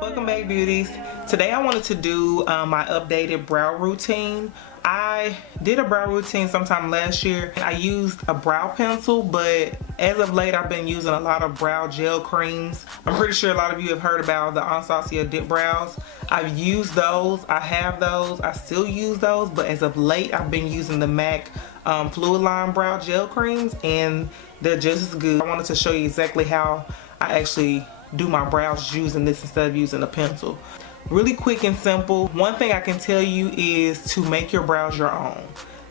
Welcome back, beauties. Today I wanted to do my updated brow routine. I did a brow routine sometime last year. I used a brow pencil, but as of late I've been using a lot of brow gel creams. I'm pretty sure a lot of you have heard about the ANASTASIA dip brows. I've used those, I have those, I still use those, but as of late I've been using the MAC FLUIDLINE brow gel creams, and they're just as good. I wanted to show you exactly how I actually do my brows using this instead of using a pencil. Really quick and simple. One thing I can tell you is to make your brows your own.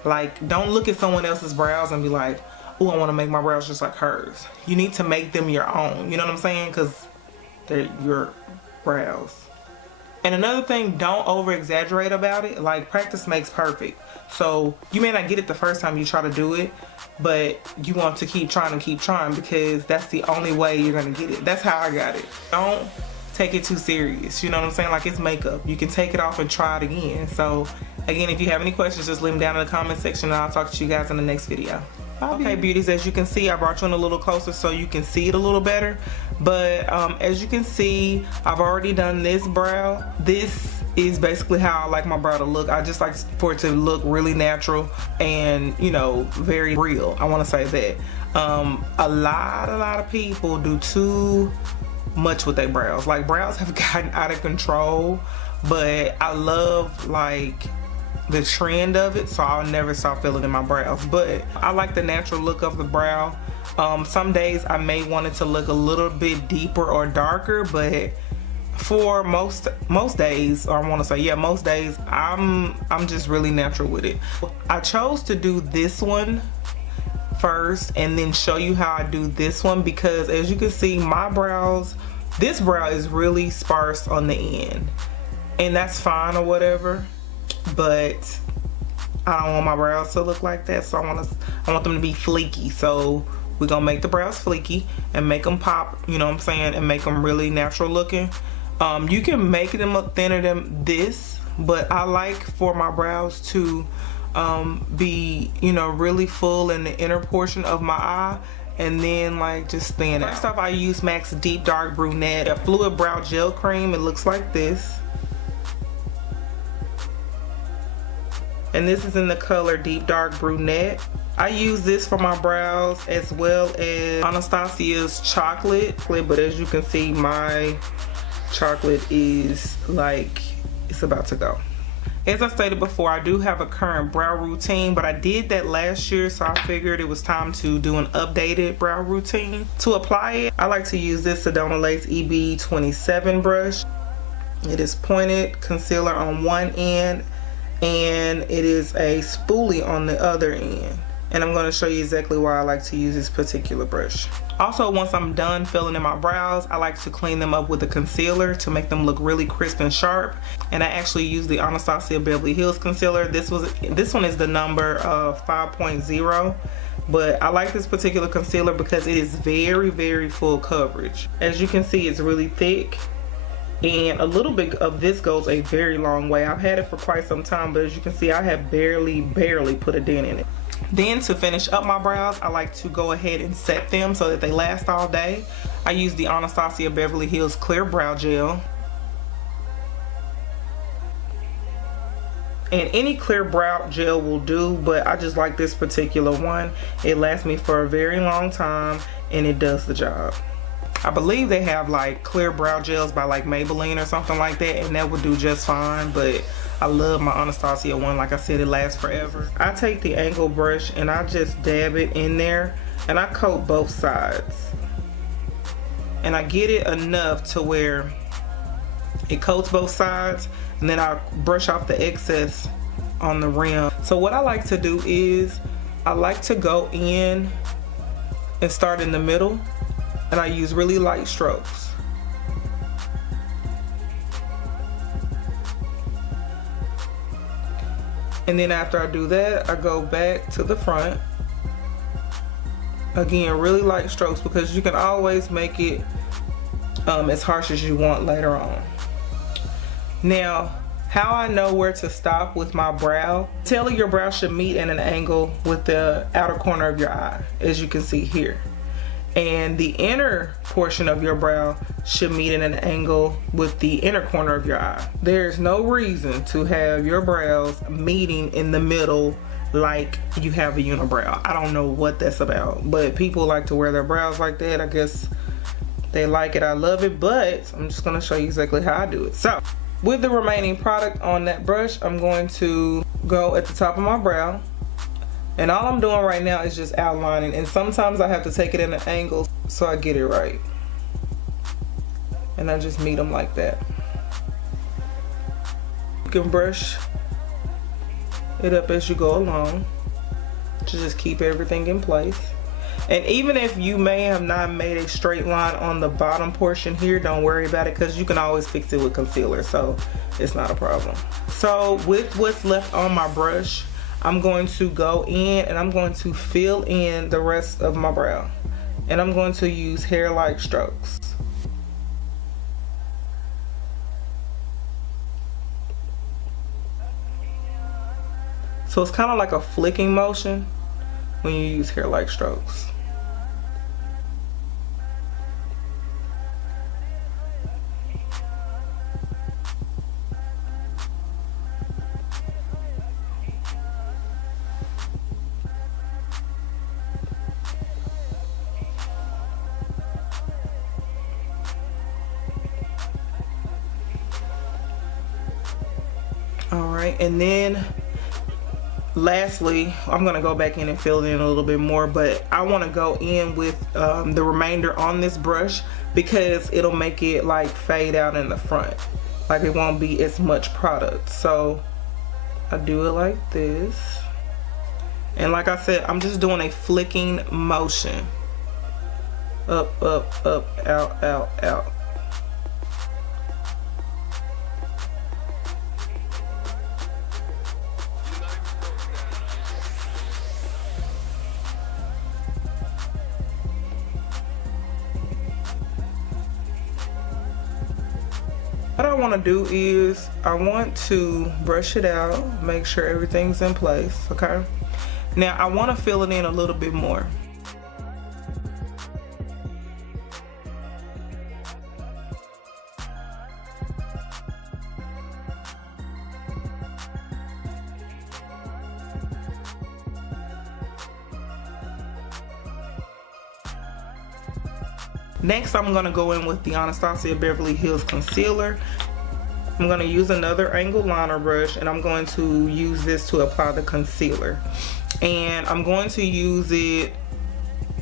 Like, don't look at someone else's brows and be like, oh, I want to make my brows just like hers. You need to make them your own, you know what I'm saying? Because they're your brows. And another thing, don't over exaggerate about it. Like, practice makes perfect. So you may not get it the first time you try to do it, but you want to keep trying because that's the only way you're gonna get it. That's how I got it. Don't take it too serious, you know what I'm saying? Like, it's makeup. You can take it off and try it again. So again, if you have any questions, just leave them down in the comment section and I'll talk to you guys in the next video. Okay, beauties, as you can see, I brought you in a little closer so you can see it a little better. But as you can see, I've already done this brow. This is basically how I like my brow to look. I just like for it to look really natural and, you know, very real. I want to say that. A lot of people do too much with their brows. Like, brows have gotten out of control, but I love, like, the trend of it, so I'll never stop filling in my brows. But I like the natural look of the brow. Some days I may want it to look a little bit deeper or darker, but for most days, or I want to say, yeah, most days, I'm just really natural with it. I chose to do this one first and then show you how I do this one, because as you can see, my brows, this brow is really sparse on the end, and that's fine or whatever, but I don't want my brows to look like that, so I want them to be fleeky. So we're gonna make the brows fleeky and make them pop, you know what I'm saying, and make them really natural looking. You can make them look thinner than this, but I like for my brows to be, you know, really full in the inner portion of my eye, and then like just thin out. First off, I use MAC's Deep Dark Brunette, a fluid brow gel cream. It looks like this. And this is in the color Deep Dark Brunette. I use this for my brows as well as Anastasia's chocolate, but as you can see, my chocolate is like, it's about to go. As I stated before, I do have a current brow routine, but I did that last year, so I figured it was time to do an updated brow routine. To apply it, I like to use this SEDONA Lace EB27 brush. It is pointed concealer on one end, and it is a spoolie on the other end. And I'm going to show you exactly why I like to use this particular brush. Also, once I'm done filling in my brows, I like to clean them up with a concealer to make them look really crisp and sharp. And I actually use the Anastasia Beverly Hills concealer. This one is the number 5.0. But I like this particular concealer because it is very, very full coverage. As you can see, it's really thick. And a little bit of this goes a very long way. I've had it for quite some time, but as you can see, I have barely put a dent in it. Then to finish up my brows, I like to go ahead and set them so that they last all day. I use the Anastasia Beverly Hills Clear Brow Gel. And any clear brow gel will do, but I just like this particular one. It lasts me for a very long time and it does the job. I believe they have like clear brow gels by like Maybelline or something like that, and that would do just fine, but I love my Anastasia one. Like I said, it lasts forever. I take the angle brush and I just dab it in there and I coat both sides. And I get it enough to where it coats both sides, and then I brush off the excess on the rim. So what I like to do is I like to go in and start in the middle, and I use really light strokes. And then after I do that, I go back to the front. Again, really light strokes, because you can always make it as harsh as you want later on. Now, how I know where to stop with my brow, tail of your brow should meet at an angle with the outer corner of your eye, as you can see here. And the inner portion portion of your brow should meet in an angle with the inner corner of your eye. There's no reason to have your brows meeting in the middle like you have a unibrow. I don't know what that's about, but people like to wear their brows like that. I guess they like it. I love it, but I'm just gonna show you exactly how I do it. So with the remaining product on that brush, I'm going to go at the top of my brow, and all I'm doing right now is just outlining, and sometimes I have to take it in an angle so I get it right, and I just meet them like that. You can brush it up as you go along to just keep everything in place. And even if you may have not made a straight line on the bottom portion here, don't worry about it, because you can always fix it with concealer, so it's not a problem. So with what's left on my brush, I'm going to go in and I'm going to fill in the rest of my brow, and I'm going to use hair-like strokes. So it's kind of like a flicking motion when you use hair-like strokes. All right, and then lastly, I'm gonna go back in and fill it in a little bit more, but I want to go in with the remainder on this brush, because it'll make it like fade out in the front, like it won't be as much product. So I do it like this, and like I said, I'm just doing a flicking motion, up, up, up, out, out, out. What I want to do is I want to brush it out, make sure everything's in place, okay? Now I want to fill it in a little bit more. Next, I'm going to go in with the Anastasia Beverly Hills Concealer. I'm going to use another angled liner brush, and I'm going to use this to apply the concealer. And I'm going to use it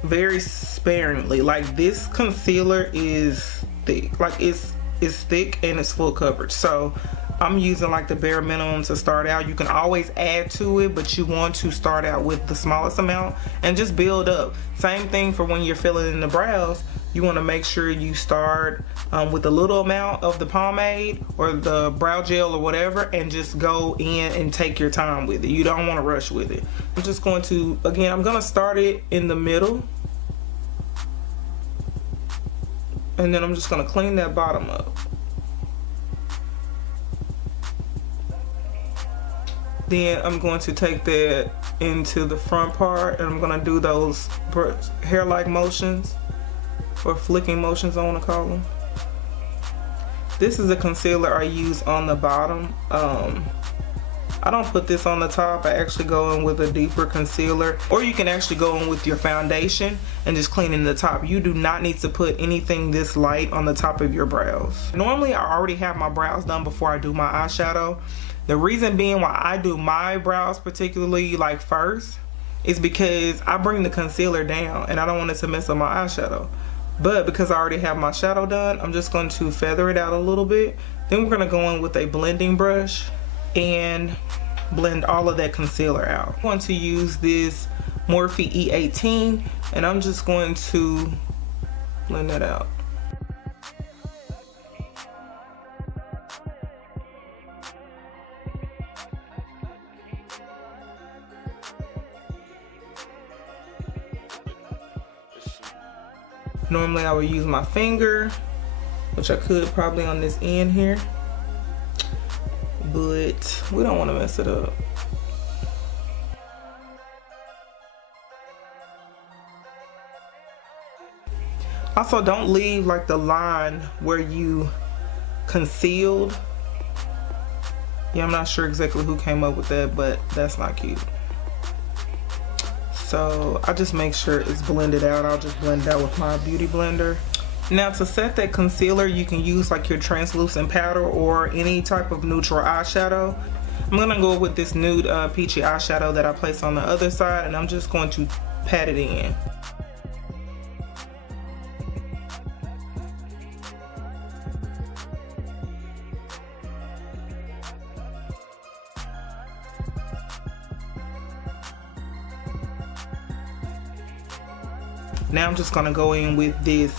very sparingly. Like, this concealer is thick. Like, it's thick and it's full coverage. So I'm using like the bare minimum to start out. You can always add to it, but you want to start out with the smallest amount and just build up. Same thing for when you're filling in the brows. You want to make sure you start with a little amount of the pomade or the brow gel or whatever, and just go in and take your time with it. You don't want to rush with it. I'm just going to, again, I'm going to start it in the middle, and then I'm just going to clean that bottom up. Then I'm going to take that into the front part, and I'm going to do those hair-like motions, or flicking motions, I want to call them. This is a concealer I use on the bottom. I don't put this on the top. I actually go in with a deeper concealer, or you can actually go in with your foundation and just clean in the top. You do not need to put anything this light on the top of your brows. Normally I already have my brows done before I do my eyeshadow. The reason being why I do my brows particularly like first is because I bring the concealer down and I don't want it to mess up my eyeshadow. But because I already have my shadow done, I'm just going to feather it out a little bit. Then we're going to go in with a blending brush and blend all of that concealer out. I'm going to use this Morphe E18, and I'm just going to blend that out. Normally I would use my finger, which I could probably on this end here, but we don't want to mess it up. Also, don't leave like the line where you concealed. Yeah, I'm not sure exactly who came up with that, but that's not cute. So I just make sure it's blended out. I'll just blend it out with my beauty blender. Now to set that concealer, you can use like your translucent powder or any type of neutral eyeshadow. I'm gonna go with this nude peachy eyeshadow that I placed on the other side, and I'm just going to pat it in. Now I'm just gonna go in with this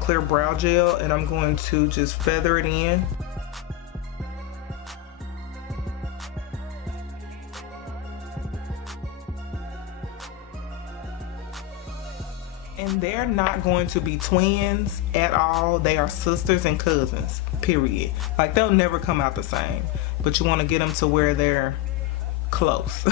clear brow gel, and I'm going to just feather it in. And they're not going to be twins at all. They are sisters and cousins, period. Like, they'll never come out the same, but you want to get them to where they're close.